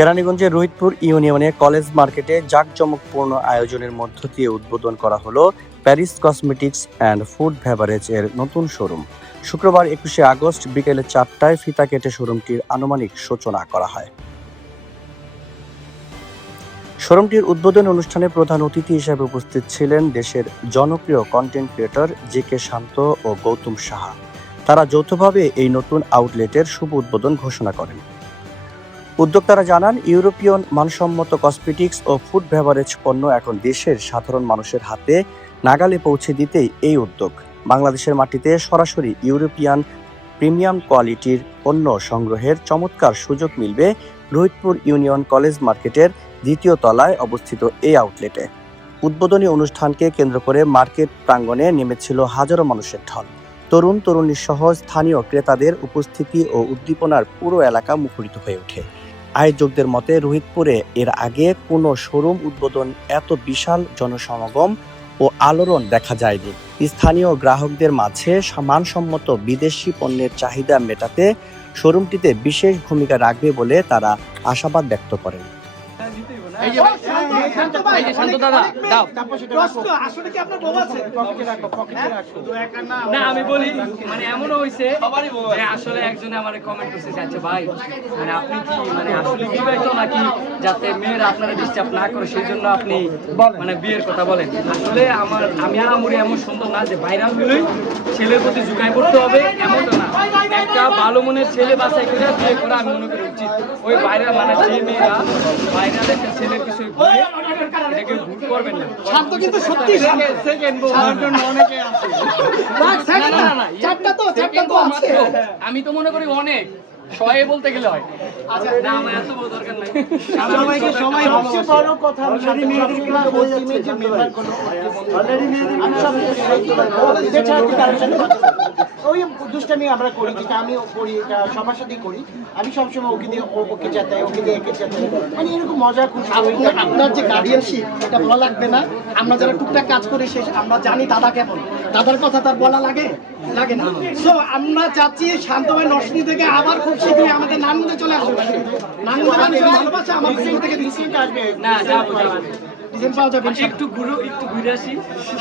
কেরানীগঞ্জের রোহিতপুর ইউনিয়নে কলেজ মার্কেটে জাঁকজমকপূর্ণ আয়োজনের মধ্য দিয়ে উদ্বোধন করা হলো Paris cosmetics and food beverage এর নতুন শোরুম। শুক্রবার 21শে আগস্ট বিকেলে 4টায় ফিতা কেটে শোরুমটির আনুমানিক সূচনা করা হয়। শোরুমটির উদ্বোধন অনুষ্ঠানে প্রধান অতিথি হিসেবে উপস্থিত ছিলেন দেশের জনপ্রিয় কন্টেন্ট ক্রিয়েটর জে.কে. শান্ত ও গৌতম সাহা। তারা যৌথভাবে এই নতুন আউটলেটের শুভ উদ্বোধন ঘোষণা করেন। উদ্যোক্তারা জানান, ইউরোপীয় মানসম্মত কসমেটিক্স ও ফুড বেভারেজ পণ্য এখন দেশের সাধারণ মানুষের হাতে নাগালে পৌঁছে দিতেই এই উদ্যোগ। বাংলাদেশের মাটিতে সরাসরি ইউরোপিয়ান প্রিমিয়াম কোয়ালিটির পণ্য সংগ্রহের চমৎকার সুযোগ মিলবে রোহিতপুর ইউনিয়ন কলেজ মার্কেটের দ্বিতীয় তলায় অবস্থিত এই আউটলেটে। উদ্বোধনী অনুষ্ঠানকে কেন্দ্র করে মার্কেট প্রাঙ্গণে নেমেছিল হাজারো মানুষের ঢল। তরুণ তরুণী সহ স্থানীয় ক্রেতাদের উপস্থিতি ও উদ্দীপনার পুরো এলাকা মুখরিত হয়ে ওঠে। আয়োজকদের মতে, রোহিতপুরে এর আগে কোনো শোরুম উদ্বোধন এত বিশাল জনসমাগম ও আলোড়ন দেখা যায়নি। স্থানীয় গ্রাহকদের মাঝে মানসম্মত বিদেশি পণ্যের চাহিদা মেটাতে শোরুমটিতে বিশেষ ভূমিকা রাখবে বলে তারা আশাবাদ ব্যক্ত করেন। আমি বলি মানে এমনও হয়েছে যে আসলে একজনে আমার কমেন্ট করছে, আচ্ছা ভাই মানে আপনি কি মানে আসলে বিবাহিত নাকি, যাতে মেয়েরা আপনারা ডিস্টার্ব না করে সেই জন্য আপনি মানে বিয়ের কথা বলেন। আসলে আমি আমরি এমন সুন্দর না যে ভাইরাল হলেই ছেলের প্রতি ঝুঁকায় পড়তে হবে, এমনটা না। একটা ভালো মনের ছেলে বাছাই করে বিয়ে করা আমি মনে করি উচিত। ওই ভাইরাল মানে যে মেয়েরা ভাইরাল একটা ছেলের কিছু এটাকে ভুল করবেন না। শান্ত কিন্তু সত্যি সেকেন্ড জন্য অনেকে আছে। আমি তো মনে করি অনেক সবাই বলতে গেলে হয়। আচ্ছা না, আমার এত বড় দরকার নাই। সবাইকে সবাই সবচেয়ে বড় কথা অলরেডি মেয়েদের কি টিমে যে মেম্বার গুলো অলরেডি মেয়েদের আমি সবচেয়ে যেটা ওই দুষ্টামি আমরা করি, যেটা আমিও করি, এটা সবার সাথেই করি। আমি সবসময় ওকে দিয়ে ওকে চাতাই, ওকে দিয়ে একে চাতাই, মানে এরকম মজা খুশি। আপনার যে গার্ডিয়ানশিপ এটা বলা লাগবে না। আমরা যারা টুকটাক কাজ করি সে আমরা জানি দাদা কেমন, দাদার কথা তার বলা লাগে না। সো আমরা চাচ্ছি শান্ত ভাই নরসিংদী থেকে আবার খুব শীঘ্রই আমাদের নানমুদে চলে আসবে। নানমুদে ভালোবাসা আমার থেকে ডিসেন্ট আসবে না, যাবো একটু ঘুরে আসি।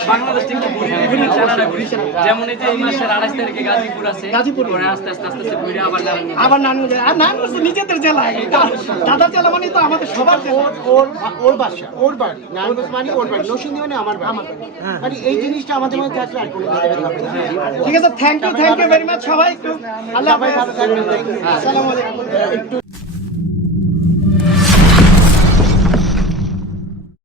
বাংলাদেশ থেকে বিভিন্ন জায়গাটা ঘুরি, যেমন এই যে এই মাসের 28 তারিখে গাজীপুর আছে, গাজীপুর আস্তে আস্তে ঘুরে আবার নানমুদে। আর নানমুদে নিজেদের জেলা, দাদার জেলা মানে তো আমাদের সবার ওর বাসা, ওর বাড়ি নানমুদ মানে ওর বাড়ি, নরসিংদী মানে আমার বাড়ি। মানে এই জিনিসটা আমাদের মধ্যে থাকলে আর কোনো জায়গায় হবে না। ঠিক আছে, থ্যাংক ইউ ভেরি মাচ সবাই। আল্লাহ ভালো থাকবেন। আসসালামু আলাইকুম।